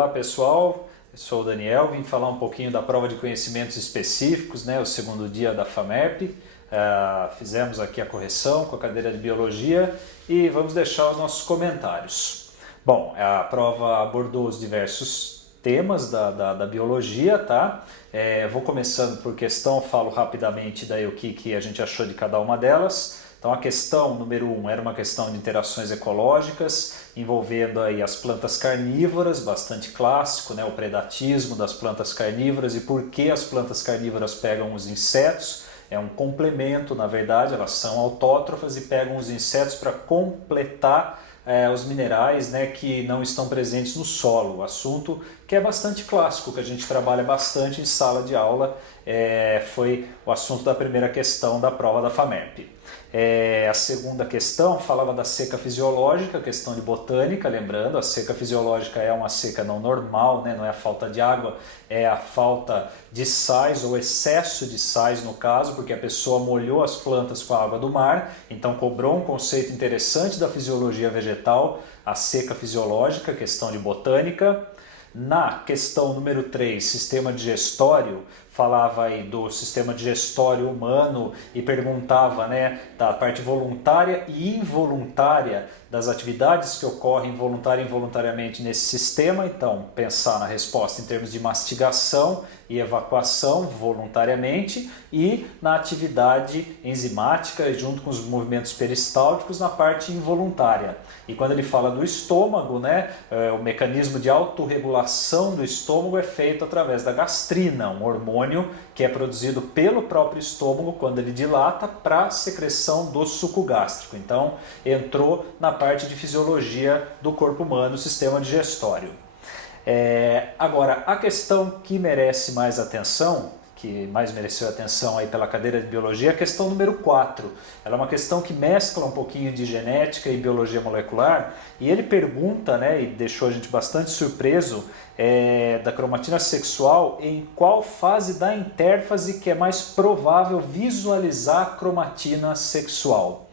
Olá pessoal, eu sou o Daniel, vim falar um pouquinho da prova de conhecimentos específicos, o segundo dia da FAMERP. Fizemos aqui a correção com a cadeira de Biologia e vamos deixar os nossos comentários. Bom, a prova abordou os diversos temas da Biologia, tá? Vou começando por questão, falo rapidamente daí o que a gente achou de cada uma delas. Então a questão número 1 era uma questão de interações ecológicas, envolvendo aí as plantas carnívoras, bastante clássico, o predatismo das plantas carnívoras e por que as plantas carnívoras pegam os insetos. É um complemento, na verdade, elas são autótrofas e pegam os insetos para completar os minerais que não estão presentes no solo. O assunto que é bastante clássico, que a gente trabalha bastante em sala de aula, foi o assunto da primeira questão da prova da FAMERP. A segunda questão falava da seca fisiológica, questão de botânica, lembrando, a seca fisiológica é uma seca não normal, não é a falta de água, é a falta de sais ou excesso de sais no caso, porque a pessoa molhou as plantas com a água do mar, então cobrou um conceito interessante da fisiologia vegetal, a seca fisiológica, questão de botânica. Na questão número 3, sistema digestório, falava aí do sistema digestório humano e perguntava da parte voluntária e involuntária das atividades que ocorrem voluntária e involuntariamente nesse sistema. Então, pensar na resposta em termos de mastigação e evacuação voluntariamente e na atividade enzimática junto com os movimentos peristálticos na parte involuntária. E quando ele fala do estômago, o mecanismo de autorregulação do estômago é feito através da gastrina, um hormônio que é produzido pelo próprio estômago quando ele dilata para a secreção do suco gástrico. Então, entrou na parte de fisiologia do corpo humano, o sistema digestório. Agora, a questão que merece mais atenção, que mais mereceu atenção aí pela cadeira de Biologia, é a questão número 4. Ela é uma questão que mescla um pouquinho de genética e biologia molecular, e ele pergunta, e deixou a gente bastante surpreso, da cromatina sexual, em qual fase da intérfase que é mais provável visualizar a cromatina sexual.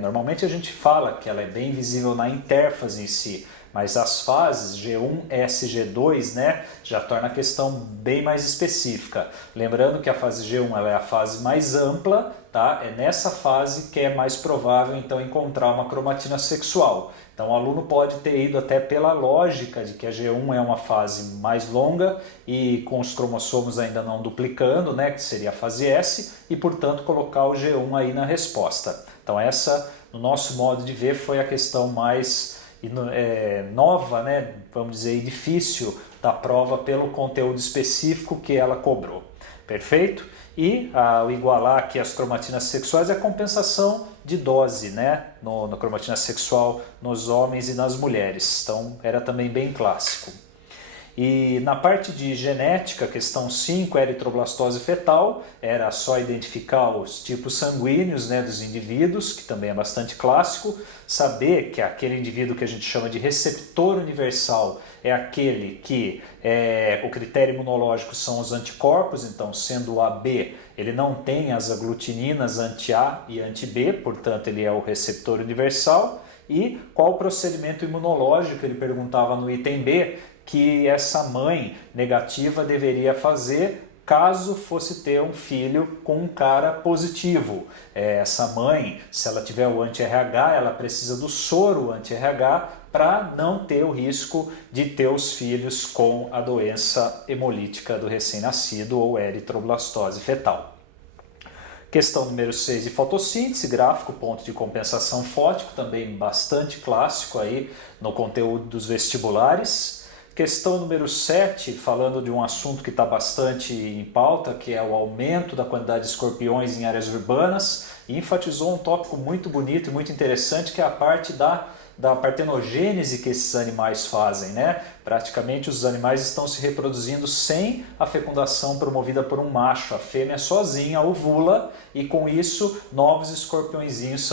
Normalmente a gente fala que ela é bem visível na intérfase em si, mas as fases G1, S, G2, já torna a questão bem mais específica. Lembrando que a fase G1 ela é a fase mais ampla, tá? É nessa fase que é mais provável então encontrar uma cromatina sexual. Então o aluno pode ter ido até pela lógica de que a G1 é uma fase mais longa e com os cromossomos ainda não duplicando, que seria a fase S, e portanto colocar o G1 aí na resposta. Então essa, no nosso modo de ver, foi a questão mais nova, vamos dizer, difícil da prova pelo conteúdo específico que ela cobrou. Perfeito? E ao igualar aqui as cromatinas sexuais é a compensação de dose, na cromatina sexual nos homens e nas mulheres. Então era também bem clássico. E na parte de genética, questão 5, eritroblastose fetal, era só identificar os tipos sanguíneos dos indivíduos, que também é bastante clássico, saber que aquele indivíduo que a gente chama de receptor universal é aquele que o critério imunológico são os anticorpos, então sendo o AB, ele não tem as aglutininas anti-A e anti-B, portanto ele é o receptor universal. E qual o procedimento imunológico, ele perguntava no item B, que essa mãe negativa deveria fazer caso fosse ter um filho com um cara positivo. Essa mãe, se ela tiver o anti-RH, ela precisa do soro anti-RH para não ter o risco de ter os filhos com a doença hemolítica do recém-nascido ou eritroblastose fetal. Questão número 6 de fotossíntese, gráfico, ponto de compensação fótico, também bastante clássico aí no conteúdo dos vestibulares. Questão número 7, falando de um assunto que está bastante em pauta, que é o aumento da quantidade de escorpiões em áreas urbanas, e enfatizou um tópico muito bonito e muito interessante, que é a parte da partenogênese que esses animais fazem, Praticamente os animais estão se reproduzindo sem a fecundação promovida por um macho. A fêmea sozinha ovula e com isso novos escorpiõezinhos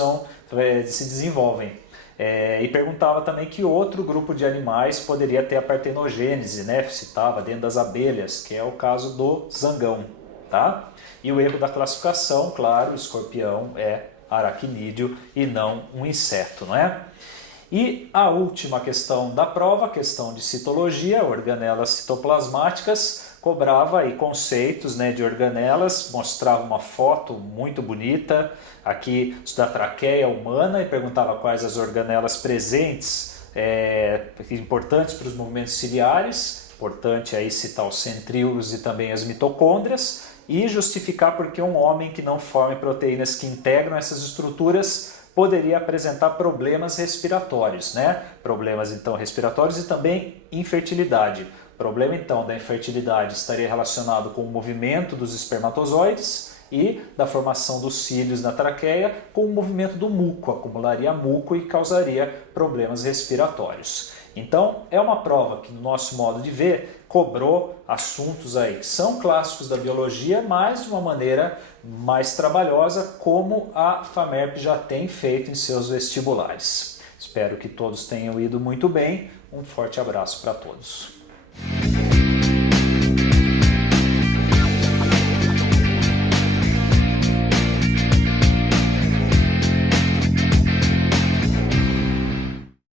se desenvolvem. E perguntava também que outro grupo de animais poderia ter a partenogênese, citava dentro das abelhas, que é o caso do zangão. Tá? E o erro da classificação, claro, o escorpião é aracnídeo e não um inseto, não é? E a última questão da prova, questão de citologia, organelas citoplasmáticas, cobrava aí conceitos, né, de organelas, mostrava uma foto muito bonita aqui da traqueia humana e perguntava quais as organelas presentes, importantes para os movimentos ciliares, importante aí citar os centríolos e também as mitocôndrias, e justificar porque um homem que não forme proteínas que integram essas estruturas poderia apresentar problemas respiratórios, né? Problemas então respiratórios e também infertilidade. O problema então da infertilidade estaria relacionado com o movimento dos espermatozoides e da formação dos cílios na traqueia com o movimento do muco, acumularia muco e causaria problemas respiratórios. Então é uma prova que no nosso modo de ver cobrou assuntos aí que são clássicos da biologia, mas de uma maneira mais trabalhosa, como a FAMERP já tem feito em seus vestibulares. Espero que todos tenham ido muito bem. Um forte abraço para todos.